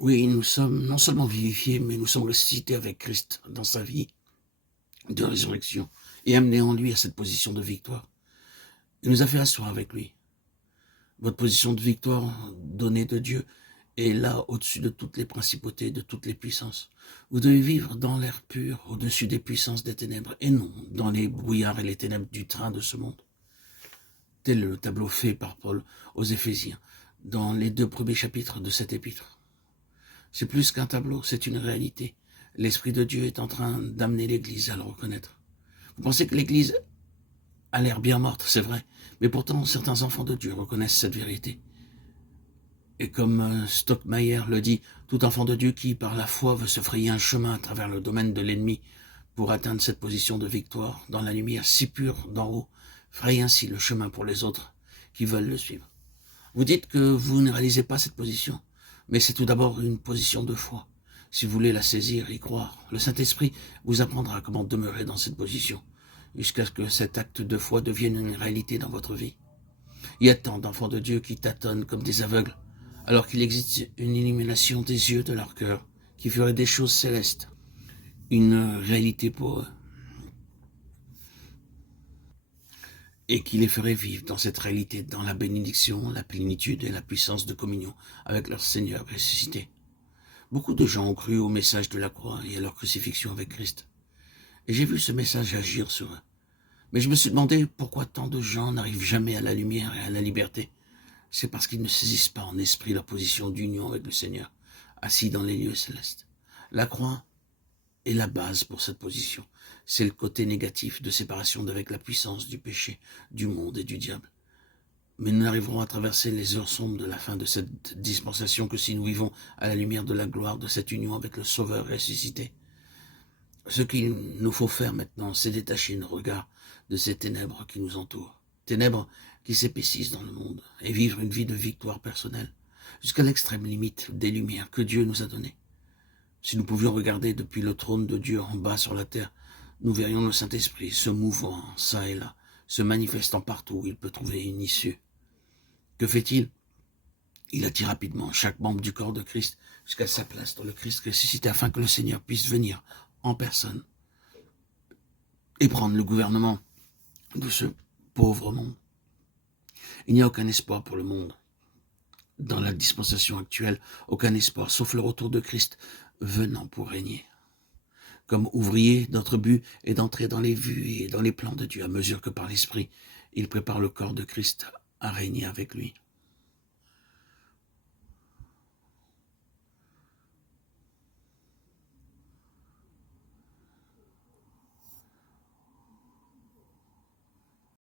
Oui, nous sommes non seulement vivifiés, mais nous sommes ressuscités avec Christ dans sa vie de résurrection et amenés en lui à cette position de victoire. Il nous a fait asseoir avec lui. Votre position de victoire donnée de Dieu est là au-dessus de toutes les principautés, de toutes les puissances. Vous devez vivre dans l'air pur, au-dessus des puissances des ténèbres, et non dans les brouillards et les ténèbres du train de ce monde. Tel est le tableau fait par Paul aux Éphésiens, dans les 2 premiers chapitres de cet épître. C'est plus qu'un tableau, c'est une réalité. L'Esprit de Dieu est en train d'amener l'Église à le reconnaître. Vous pensez que l'Église a l'air bien morte, c'est vrai, mais pourtant certains enfants de Dieu reconnaissent cette vérité. Et comme Stockmayer le dit, tout enfant de Dieu qui, par la foi, veut se frayer un chemin à travers le domaine de l'ennemi pour atteindre cette position de victoire dans la lumière si pure d'en haut, fraye ainsi le chemin pour les autres qui veulent le suivre. Vous dites que vous ne réalisez pas cette position, mais c'est tout d'abord une position de foi. Si vous voulez la saisir, y croire, le Saint-Esprit vous apprendra comment demeurer dans cette position, jusqu'à ce que cet acte de foi devienne une réalité dans votre vie. Il y a tant d'enfants de Dieu qui tâtonnent comme des aveugles, alors qu'il existe une illumination des yeux de leur cœur, qui ferait des choses célestes, une réalité pour eux, et qui les ferait vivre dans cette réalité, dans la bénédiction, la plénitude et la puissance de communion avec leur Seigneur ressuscité. Beaucoup de gens ont cru au message de la croix et à leur crucifixion avec Christ. Et j'ai vu ce message agir sur eux. Mais je me suis demandé pourquoi tant de gens n'arrivent jamais à la lumière et à la liberté. C'est parce qu'ils ne saisissent pas en esprit leur position d'union avec le Seigneur, assis dans les lieux célestes. La croix est la base pour cette position. C'est le côté négatif de séparation avec la puissance du péché, du monde et du diable. Mais nous n'arriverons à traverser les heures sombres de la fin de cette dispensation que si nous vivons à la lumière de la gloire de cette union avec le Sauveur ressuscité. Ce qu'il nous faut faire maintenant, c'est détacher nos regards de ces ténèbres qui nous entourent. Ténèbres qui s'épaississent dans le monde et vivre une vie de victoire personnelle, jusqu'à l'extrême limite des lumières que Dieu nous a données. Si nous pouvions regarder depuis le trône de Dieu en bas sur la terre, nous verrions le Saint-Esprit se mouvant çà et là, se manifestant partout où il peut trouver une issue. Que fait-il? Il attire rapidement chaque membre du corps de Christ jusqu'à sa place dans le Christ ressuscité afin que le Seigneur puisse venir en personne et prendre le gouvernement de ce pauvre monde. Il n'y a aucun espoir pour le monde. Dans la dispensation actuelle, aucun espoir, sauf le retour de Christ venant pour régner. Comme ouvrier, notre but est d'entrer dans les vues et dans les plans de Dieu à mesure que par l'Esprit, il prépare le corps de Christ à régner avec lui.